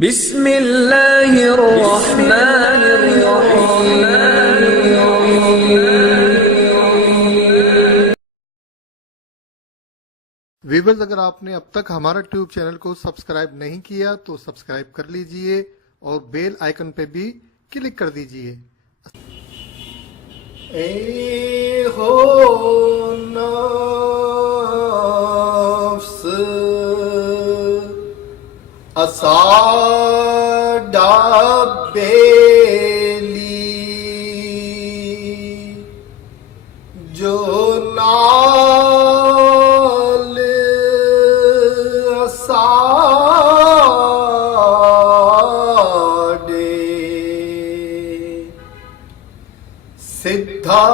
بسم اللہ الرحمن الرحیم۔ ویورز، اگر آپ نے اب تک ہمارا ٹیوب چینل کو سبسکرائب نہیں کیا تو سبسکرائب کر لیجئے اور بیل آئیکن پہ بھی کلک کر دیجئے۔ اے ہو نفس اساڈا بیلی جو نال اساڈے سدھا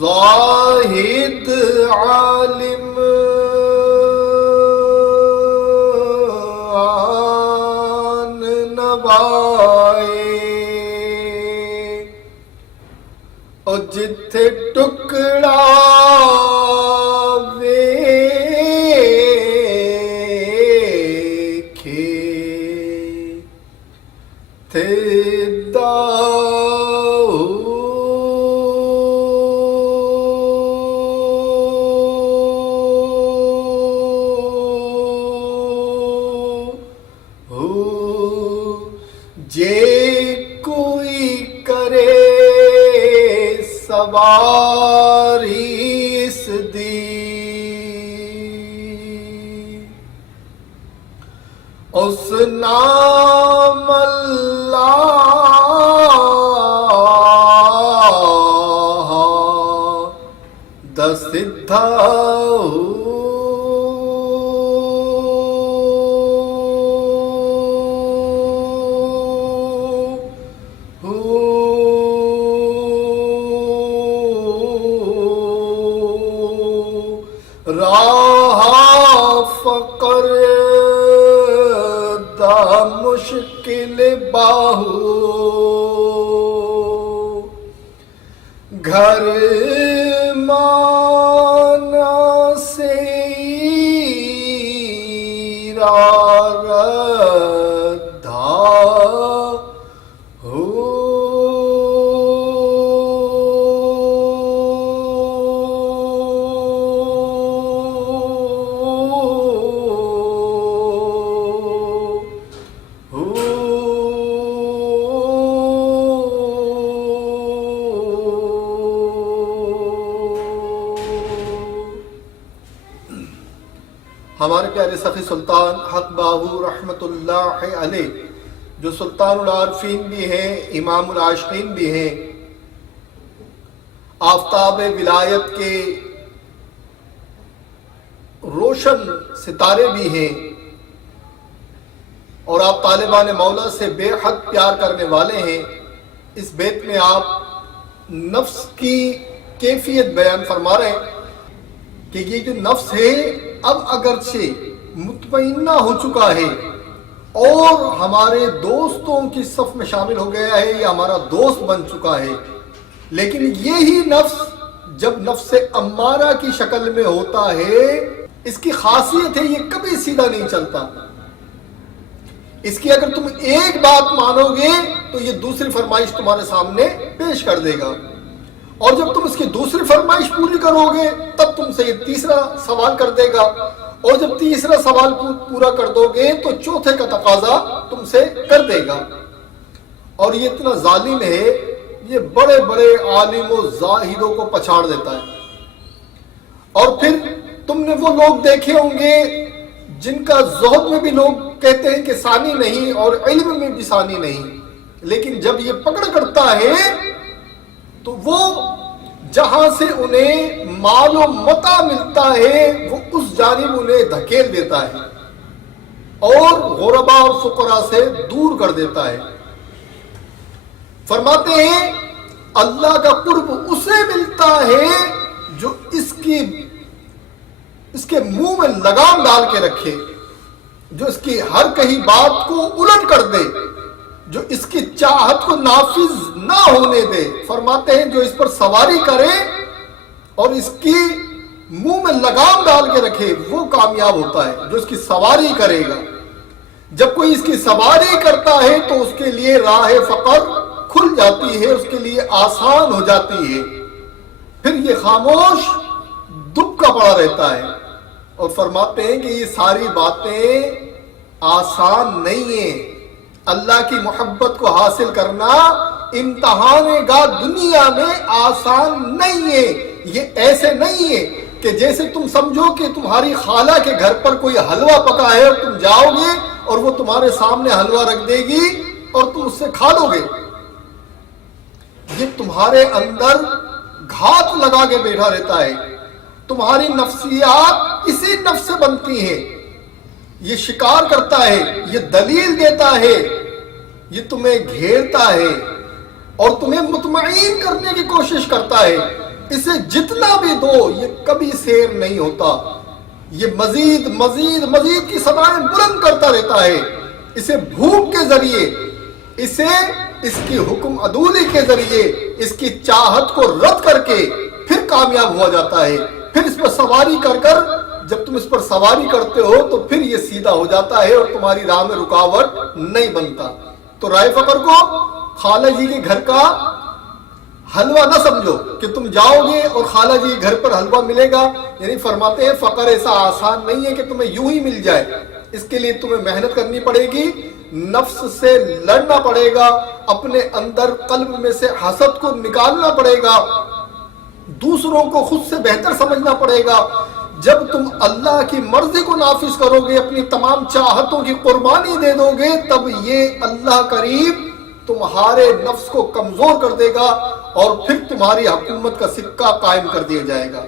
زاہد عالم آن نوائے اور جتھے ٹکڑا ویکھے تھے جے کوئی کرے سواری اس دی اس نام اللہ دا سدھا راہ فقر دا مشکل باہو گھر مانا سے ردھا ہو ہمارے پیارے سخی سلطان حق باہو رحمت اللہ علیہ، جو سلطان العارفین بھی ہیں، امام العاشقین بھی ہیں، آفتاب ولایت کے روشن ستارے بھی ہیں، اور آپ طالبان مولا سے بے حد پیار کرنے والے ہیں۔ اس بیت میں آپ نفس کی کیفیت بیان فرما رہے ہیں کہ یہ جو نفس ہے اب اگرچہ مطمئنہ ہو چکا ہے اور ہمارے دوستوں کی صف میں شامل ہو گیا ہے، یہ ہمارا دوست بن چکا ہے، لیکن یہی نفس جب نفس امارہ کی شکل میں ہوتا ہے، اس کی خاصیت ہے یہ کبھی سیدھا نہیں چلتا۔ اس کی اگر تم ایک بات مانو گے تو یہ دوسری فرمائش تمہارے سامنے پیش کر دے گا، اور جب تم اس کی دوسری فرمائش پوری کرو گے تب تم سے یہ تیسرا سوال کر دے گا، اور جب تیسرا سوال پورا کر دو گے تو چوتھے کا تقاضا تم سے کر دے گا۔ اور یہ اتنا ظالم ہے، یہ بڑے بڑے عالم و زاہدوں کو پچھاڑ دیتا ہے۔ اور پھر تم نے وہ لوگ دیکھے ہوں گے جن کا زہد میں بھی لوگ کہتے ہیں کہ ثانی نہیں اور علم میں بھی ثانی نہیں، لیکن جب یہ پکڑ کرتا ہے تو وہ جہاں سے انہیں مال و متاع ملتا ہے وہ اس جانب انہیں دھکیل دیتا ہے اور غربا اور فقراء سے دور کر دیتا ہے۔ فرماتے ہیں اللہ کا قرب اسے ملتا ہے جو اس کی اس کے منہ میں لگام ڈال کے رکھے، جو اس کی ہر کہی بات کو الٹ کر دے، جو اس کی چاہت کو نافذ نہ ہونے دے۔ فرماتے ہیں جو اس پر سواری کرے اور اس کی منہ میں لگام ڈال کے رکھے وہ کامیاب ہوتا ہے، جو اس کی سواری کرے گا۔ جب کوئی اس کی سواری کرتا ہے تو اس کے لیے راہ فقر کھل جاتی ہے، اس کے لیے آسان ہو جاتی ہے، پھر یہ خاموش دبکا پڑا رہتا ہے۔ اور فرماتے ہیں کہ یہ ساری باتیں آسان نہیں ہیں۔ اللہ کی محبت کو حاصل کرنا امتحان گاہ دنیا میں آسان نہیں ہے۔ یہ ایسے نہیں ہے کہ جیسے تم سمجھو کہ تمہاری خالہ کے گھر پر کوئی حلوہ پکا ہے اور تم جاؤ گے اور وہ تمہارے سامنے حلوہ رکھ دے گی اور تم اس سے کھا لو گے۔ یہ تمہارے اندر گھات لگا کے بیٹھا رہتا ہے۔ تمہاری نفسیات اسی نفس سے بنتی ہیں۔ یہ شکار کرتا ہے، یہ دلیل دیتا ہے، یہ تمہیں گھیرتا ہے اور تمہیں مطمئن کرنے کی کوشش کرتا ہے۔ اسے جتنا بھی دو یہ کبھی سیر نہیں ہوتا، یہ مزید مزید مزید کی صدائیں بلند کرتا رہتا ہے۔ اسے بھوک کے ذریعے، اسے اس کی حکم عدولی کے ذریعے اس کی چاہت کو رد کر کے پھر کامیاب ہوا جاتا ہے۔ پھر اس پر سواری کر کر جب تم اس پر سواری کرتے ہو تو پھر یہ سیدھا ہو جاتا ہے اور تمہاری راہ میں رکاوٹ نہیں بنتا۔ تو رائے فقر کو خالہ جی کے گھر کا حلوہ نہ سمجھو کہ تم جاؤ گے اور خالہ جی گھر پر حلوہ ملے گا۔ یعنی فرماتے ہیں فقر ایسا آسان نہیں ہے کہ تمہیں یوں ہی مل جائے، اس کے لیے تمہیں محنت کرنی پڑے گی، نفس سے لڑنا پڑے گا، اپنے اندر قلب میں سے حسد کو نکالنا پڑے گا، دوسروں کو خود سے بہتر سمجھنا پڑے گا۔ جب تم اللہ کی مرضی کو نافذ کرو گے، اپنی تمام چاہتوں کی قربانی دے دو گے، تب یہ اللہ کریم تمہارے نفس کو کمزور کر دے گا اور پھر تمہاری حکومت کا سکہ قائم کر دیا جائے گا۔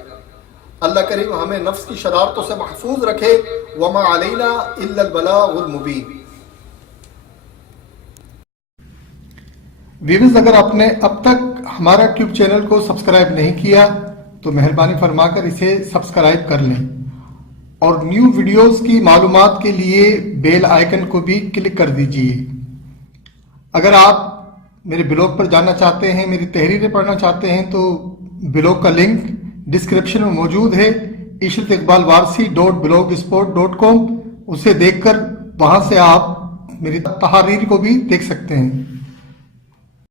اللہ کریم ہمیں نفس کی شرارتوں سے محفوظ رکھے۔ وما علینا الا البلاغ المبین۔ ویورز، اگر آپ نے اب تک ہمارا ٹیوب چینل کو سبسکرائب نہیں کیا تو مہربانی فرما کر اسے سبسکرائب کر لیں اور نیو ویڈیوز کی معلومات کے لیے بیل آئیکن کو بھی کلک کر دیجئے۔ اگر آپ میرے بلاگ پر جاننا چاہتے ہیں، میری تحریریں پڑھنا چاہتے ہیں تو بلاگ کا لنک ڈسکرپشن میں موجود ہے، ishrateqbalwarsi.blogspot.com۔ اسے دیکھ کر وہاں سے آپ میری تحریر کو بھی دیکھ سکتے ہیں۔